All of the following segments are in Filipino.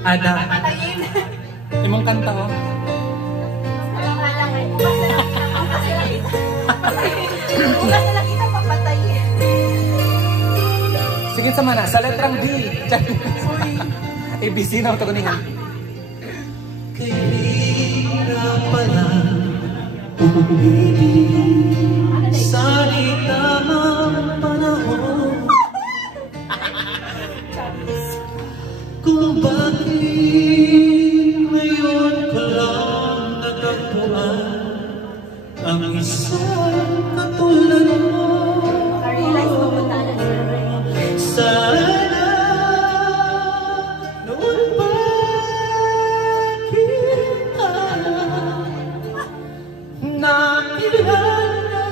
Ada. Patayin. Imong kanta ko. Bukas na lang kita papatayin. Sige sa mana, sa letrang D. ABC na ito kuningan. Kahirap pala umibig sa itamang panahon. Kung bakit ngayon ko lang natagpuan ang isang katulad mo. Maka-realize mo po tayo. Sana noon pa kita nakilala.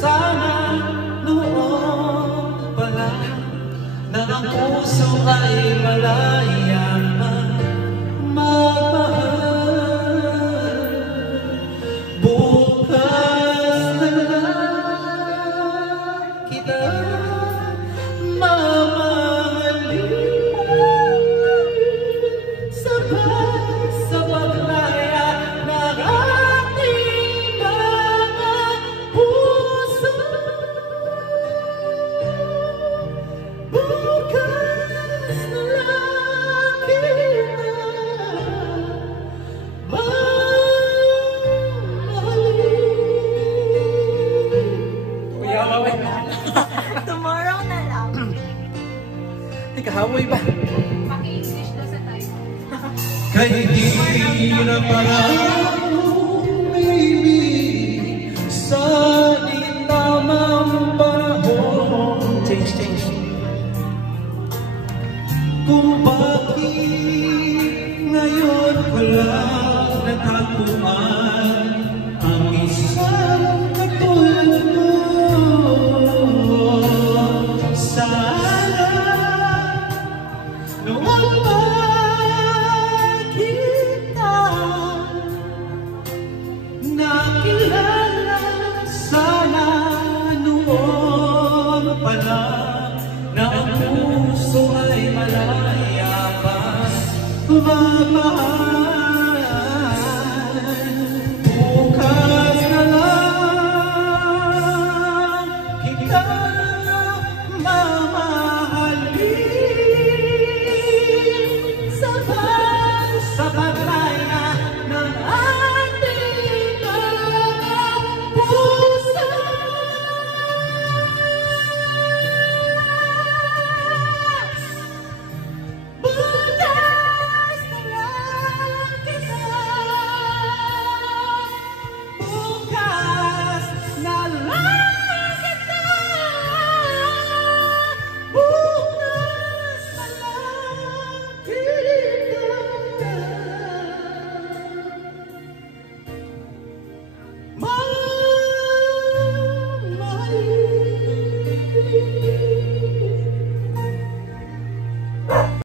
Sana noon pala na ang puso ay malaya pa magmahal. Bukas na lang kita mamahalin sabay sa paglaya ng ating mga puso. Bukas na lang kita mamahalin. Tomorrow na lang. Kahawoy ba? Maki-English na sa tayo. Kahirap pala umibig sa di tamang panahon. Change. Kung bakit ngayon ko lang natagpuan ang isang katulad mo. Sana noon pa kita nakilala. Sana noon pala na ang puso ay malaya pa magmahal.